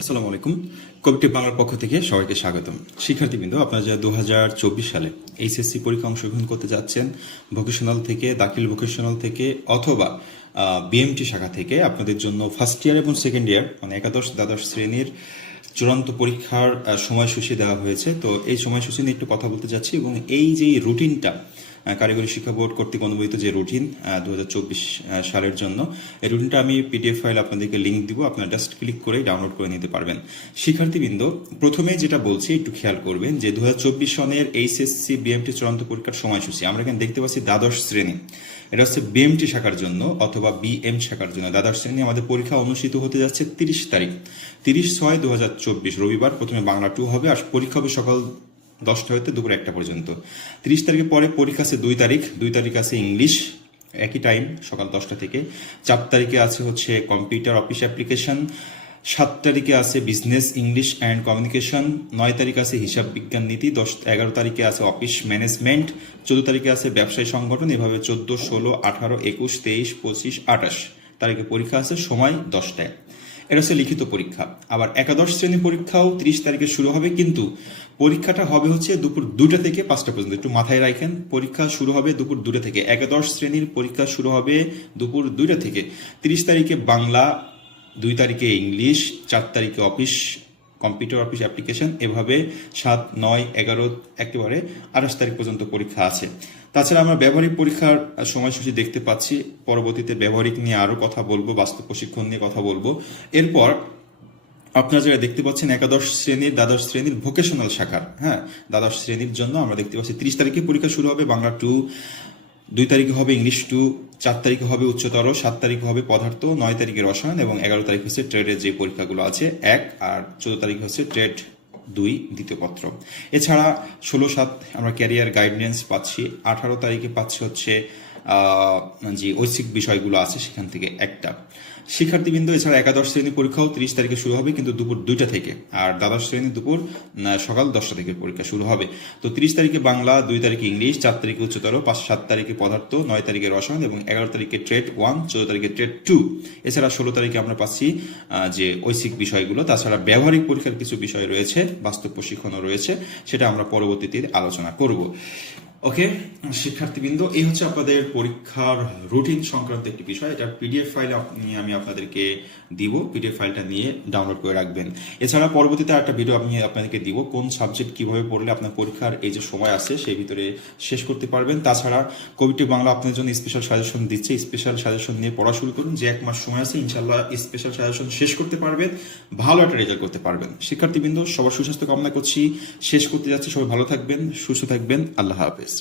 আসসালামু আলাইকুম। কবিটি বাংলার পক্ষ থেকে সবাইকে স্বাগতম। শিক্ষার্থীবৃন্দ, আপনারা যারা দু হাজার চব্বিশ সালে এইচএসসি পরীক্ষা অংশগ্রহণ করতে যাচ্ছেন ভোকেশনাল থেকে, দাখিল ভোকেশনাল থেকে, অথবা বিএমটি শাখা থেকে, আপনাদের জন্য ফার্স্ট ইয়ার এবং সেকেন্ড ইয়ার মানে একাদশ, দ্বাদশ শ্রেণির চূড়ান্ত পরীক্ষার সময়সূচি দেওয়া হয়েছে। তো এই সময়সূচি নিয়ে একটু কথা বলতে যাচ্ছি এবং এই যে রুটিনটা কারিগরি শিক্ষা বোর্ড কর্তৃক অনুমোদিত যে রুটিন দু হাজার চব্বিশ সালের জন্য, এই রুটিনটা আমি পিডিএফ ফাইল আপনাদেরকে লিঙ্ক দিব, আপনারা জাস্ট ক্লিক করে ডাউনলোড করে নিতে পারবেন। শিক্ষার্থীবৃন্দ, প্রথমে যেটা বলছি, একটু খেয়াল করবেন যে দু হাজার চব্বিশ সনের এইচএসসি বিএমটি চূড়ান্ত পরীক্ষার সময়সূচি, আমরা এখানে দেখতে পাচ্ছি দ্বাদশ শ্রেণি। এটা হচ্ছে বিএমটি শাখার জন্য অথবা বিএম শাখার জন্য। দ্বাদশ শ্রেণি আমাদের পরীক্ষা অনুষ্ঠিত হতে যাচ্ছে তিরিশ তারিখ। তিরিশ ছয় দু রবিবার, প্রথমে বাংলা টু হবে, আর পরীক্ষা হবে সকাল দশটা হইতে দুপুর একটা পর্যন্ত। তিরিশ তারিখের পরে পরীক্ষা আছে দুই তারিখ দুই তারিখ আছে ইংলিশ, একই টাইম সকাল দশটা থেকে। চার তারিখে আছে হচ্ছে কম্পিউটার অফিস অ্যাপ্লিকেশন সাত তারিখে আছে বিজনেস ইংলিশ অ্যান্ড কমিউনিকেশন নয় তারিখে আছে হিসাব বিজ্ঞান নীতি, দশ, এগারো তারিখে আছে অফিস ম্যানেজমেন্ট চোদ্দ তারিখে আছে ব্যবসায়ী সংগঠন, এভাবে চোদ্দ, ষোলো, আঠারো, একুশ, তেইশ, পঁচিশ, আঠাশ তারিখে পরীক্ষা আছে সময় দশটায়। এটা হচ্ছে লিখিত পরীক্ষা। আবার একাদশ শ্রেণি পরীক্ষাও ত্রিশ তারিখে শুরু হবে, কিন্তু পরীক্ষাটা হবে হচ্ছে দুপুর দুটা থেকে পাঁচটা পর্যন্ত। একটু মাথায় রাখেন, পরীক্ষা শুরু হবে দুপুর দুটা থেকে। একাদশ শ্রেণির পরীক্ষা শুরু হবে দুপুর দুইটা থেকে। তিরিশ তারিখে বাংলা, দুই তারিখে ইংলিশ, চার তারিখে অফিস কম্পিউটার অফিস অ্যাপ্লিকেশন এভাবে সাত, নয়, এগারো, একেবারে আঠাশ তারিখ পর্যন্ত পরীক্ষা আছে। তাছাড়া আমরা ব্যবহারিক পরীক্ষার সময়সূচি দেখতে পাচ্ছি। পরবর্তীতে ব্যবহারিক নিয়ে আরও কথা বলব, বাস্তব প্রশিক্ষণ নিয়ে কথা বলব। এরপর আপনারা যারা দেখতে পাচ্ছেন একাদশ শ্রেণির, দ্বাদশ শ্রেণির ভোকেশনাল শাখার হ্যাঁ দ্বাদশ শ্রেণির জন্য আমরা দেখতে পাচ্ছি ত্রিশ তারিখে পরীক্ষা শুরু হবে। বাংলা টু দুই তারিখে হবে ইংলিশ টু, চার তারিখে হবে উচ্চতর, সাত তারিখে হবে পদার্থ, নয় তারিখে রসায়ন এবং এগারো তারিখ হচ্ছে ট্রেডের যে পরীক্ষাগুলো আছে, এক আর চোদ্দ তারিখ হচ্ছে ট্রেড দুই, দ্বিতীয় পত্র। এছাড়া ষোলো, সাত আমরা ক্যারিয়ার গাইডেন্স পাচ্ছি, আঠারো তারিখে পাচ্ছি হচ্ছে যে ঐচ্ছিক বিষয়গুলো আছে সেখান থেকে একটা। শিক্ষার্থীবৃন্দ, এছাড়া একাদশ শ্রেণি পরীক্ষাও তিরিশ তারিখে শুরু হবে কিন্তু দুপুর দুইটা থেকে। আর দ্বাদশ শ্রেণি দুপুর সকাল দশটা থেকে পরীক্ষা শুরু হবে। তো তিরিশ তারিখে বাংলা, দুই তারিখে ইংলিশ, চার তারিখে উচ্চতর, পাঁচ, সাত তারিখে পদার্থ, নয় তারিখে রসায়ন এবং এগারো তারিখে ট্রেড ওয়ান, চোদ্দ তারিখে ট্রেড টু। এছাড়া ষোলো তারিখে আমরা পাচ্ছি যে ঐচ্ছিক বিষয়গুলো। তাছাড়া ব্যবহারিক পরীক্ষার কিছু বিষয় রয়েছে, বাস্তব প্রশিক্ষণও রয়েছে, সেটা আমরা পরবর্তীতে আলোচনা করব। ওকে শিক্ষার্থীবৃন্দ, এই হচ্ছে আপনাদের পরীক্ষার রুটিন সংক্রান্ত একটি বিষয়। এটা পিডিএফ ফাইল নিয়ে আমি আপনাদেরকে দিব। পিডিএফ ফাইলটা নিয়ে ডাউনলোড করে রাখবেন। এছাড়া পরবর্তীতে একটা ভিডিও আমি আপনাদেরকে দিব, কোন সাবজেক্ট কীভাবে পড়লে আপনার পরীক্ষার এই যে সময় আছে, সেই ভিতরে শেষ করতে পারবেন। তাছাড়া কবিটি বাংলা আপনার জন্য স্পেশাল সাজেশন দিচ্ছে। স্পেশাল সাজেশন নিয়ে পড়া শুরু করুন। যে এক মাস সময় আছে ইনশাল্লাহ স্পেশাল সাজেশন শেষ করতে পারবেন। ভালো একটা রেজাল্ট করতে পারবেন। শিক্ষার্থীবৃন্দ, সবার সুস্বাস্থ্য কামনা করছি। শেষ করতে যাচ্ছি। সবাই ভালো থাকবেন, সুস্থ থাকবেন। আল্লাহ হাফেজ।